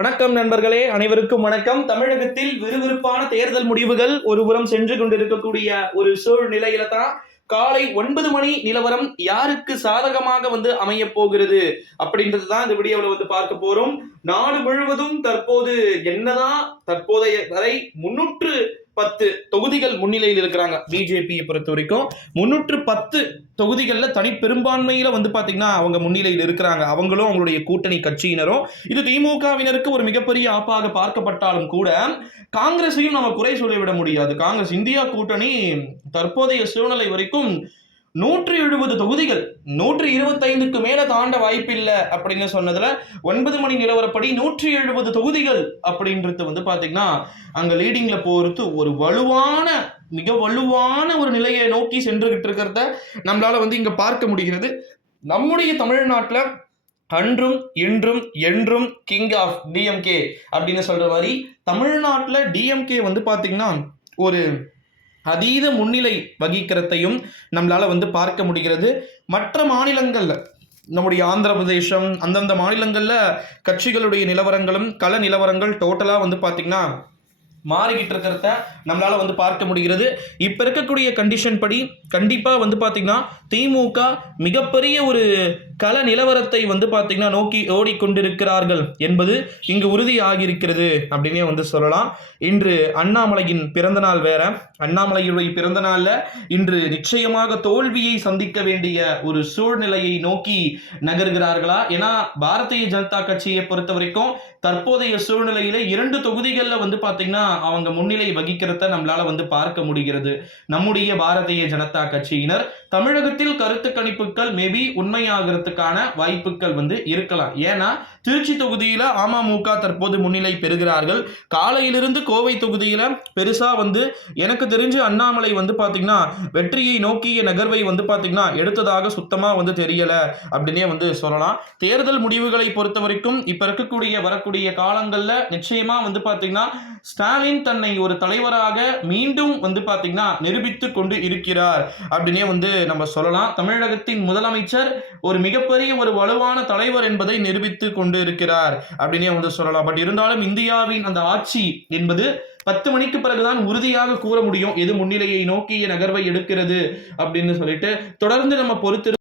வணக்கம் நண்பர்களே அனைவருக்கும் வணக்கம். தமிழகத்தில் விறுவிறுப்பான தேர்தல் முடிவுகள் ஒருபுறம் சென்று கொண்டிருக்கக்கூடிய ஒரு சூழ்நிலையில தான் காலை ஒன்பது மணி நிலவரம் யாருக்கு சாதகமாக வந்து அமைய போகிறது அப்படின்றது தான் இந்த வீடியோவில் வந்து பார்க்க போறோம். நாடு முழுவதும் தற்போது என்னதான் தற்போதைய வரை முன்னூற்று பத்து தொகுதிகள் முன்னிலையில் இருக்கிறாங்க. பிஜேபியை பொறுத்த வரைக்கும் முன்னூற்று பத்து தொகுதிகளில் தனி பெரும்பான்மையில் வந்து பார்த்தீங்கன்னா அவங்க முன்னிலையில் இருக்கிறாங்க. அவங்களும் அவங்களுடைய கூட்டணி கட்சியினரும். இது திமுகவினருக்கு ஒரு மிகப்பெரிய ஆப்பாக பார்க்கப்பட்டாலும் கூட காங்கிரஸையும் நம்ம குறை சொல்லிவிட முடியாது. காங்கிரஸ் இந்தியா கூட்டணி தற்போதைய சூழ்நிலை வரைக்கும் நூற்றி எழுபது தொகுதிகள். நூற்றி இருபத்தைந்துக்கு மேல தாண்ட வாய்ப்பில்லை அப்படின்னு சொன்னதுல ஒன்பது மணி நிலவரப்படி நூற்றி எழுபது தொகுதிகள் அப்படின்றது வந்து பாத்தீங்கன்னா அங்க லீடிங்ல போறது ஒரு வலுவான மிக வலுவான ஒரு நிலையை நோக்கி சென்றுகிட்டு இருக்கிறத நம்மளால வந்து இங்க பார்க்க முடிகிறது. நம்முடைய தமிழ்நாட்டில் அன்றும் இன்றும் என்றும் கிங் ஆஃப் டிஎம்கே அப்படின்னு சொல்ற மாதிரி தமிழ்நாட்டில் டிஎம்கே வந்து பாத்தீங்கன்னா ஒரு அதீத முன்னிலை வகிக்கிறதையும் நம்மளால வந்து பார்க்க முடிகிறது. மற்ற மாநிலங்கள்ல நம்முடைய ஆந்திர பிரதேசம் அந்தந்த மாநிலங்களில் கட்சிகளுடைய நிலவரங்களும் கள நிலவரங்கள் டோட்டலாக வந்து பார்த்திங்கன்னா மாறிக்கிட்டு இருக்கிறத நம்மளால் வந்து பார்க்க முடிகிறது. இப்போ இருக்கக்கூடிய கண்டிஷன் படி கண்டிப்பாக வந்து பார்த்திங்கன்னா திமுக மிகப்பெரிய ஒரு கல நிலவரத்தை வந்து பார்த்திங்கன்னா நோக்கி ஓடிக்கொண்டிருக்கிறார்கள் என்பது இங்கு உறுதியாகியிருக்கிறது அப்படின்னே வந்து சொல்லலாம். இன்று அண்ணாமலையின் பிறந்தநாள் வேற. அண்ணாமலையுடைய பிறந்தநாளில் இன்று நிச்சயமாக தோல்வியை சந்திக்க வேண்டிய ஒரு சூழ்நிலையை நோக்கி நகர்கிறார்களா? ஏன்னா பாரதிய ஜனதா கட்சியை பொறுத்த வரைக்கும் தற்போதைய சூழ்நிலையில் இரண்டு தொகுதிகளில் வந்து பார்த்திங்கன்னா அவங்க முன்னிலை வகிக்கிறத நம்மளால வந்து பார்க்க முடிகிறது. நம்முடைய பாரதிய ஜனதா கட்சியினர் தமிழகத்தில் கருத்து கணிப்புகள் மேபி உண்மையாகிறதுக்கான வாய்ப்புகள் வந்து இருக்கலாம். ஏன்னா திருச்சி தொகுதியில் அமமுக தற்போது முன்னிலை பெறுகிறார்கள். காலையிலிருந்து கோவை தொகுதியில பெருசாக வந்து எனக்கு தெரிஞ்சு அண்ணாமலை வந்து பார்த்தீங்கன்னா வெற்றியை நோக்கிய நகர்வை வந்து பார்த்தீங்கன்னா எடுத்ததாக சுத்தமாக வந்து தெரியலை அப்படின்னே வந்து சொல்லலாம். தேர்தல் முடிவுகளை பொறுத்த வரைக்கும் இப்போ இருக்கக்கூடிய வரக்கூடிய காலங்களில் நிச்சயமாக வந்து பார்த்தீங்கன்னா ஸ்டாலின் தன்னை ஒரு தலைவராக மீண்டும் வந்து பார்த்தீங்கன்னா நிரூபித்து கொண்டு இருக்கிறார் அப்படின்னே வந்து நம்ம சொல்லலாம். தமிழகத்தின் முதலமைச்சர் ஒரு மிகப்பெரிய ஒரு வலுவான தலைவர் என்பதை நிரூபித்து கொண்டு கொண்டு இருக்கிறார் அப்படின்னே வந்து சொல்லலாம். பட் இருந்தாலும் இந்தியாவின் அந்த ஆட்சி என்பது பத்து மணிக்கு பிறகுதான் உறுதியாக கூற முடியும். எது முன்னிலையை நோக்கிய நகர்வை எடுக்கிறது அப்படின்னு சொல்லிட்டு தொடர்ந்து நம்ம பொறுத்து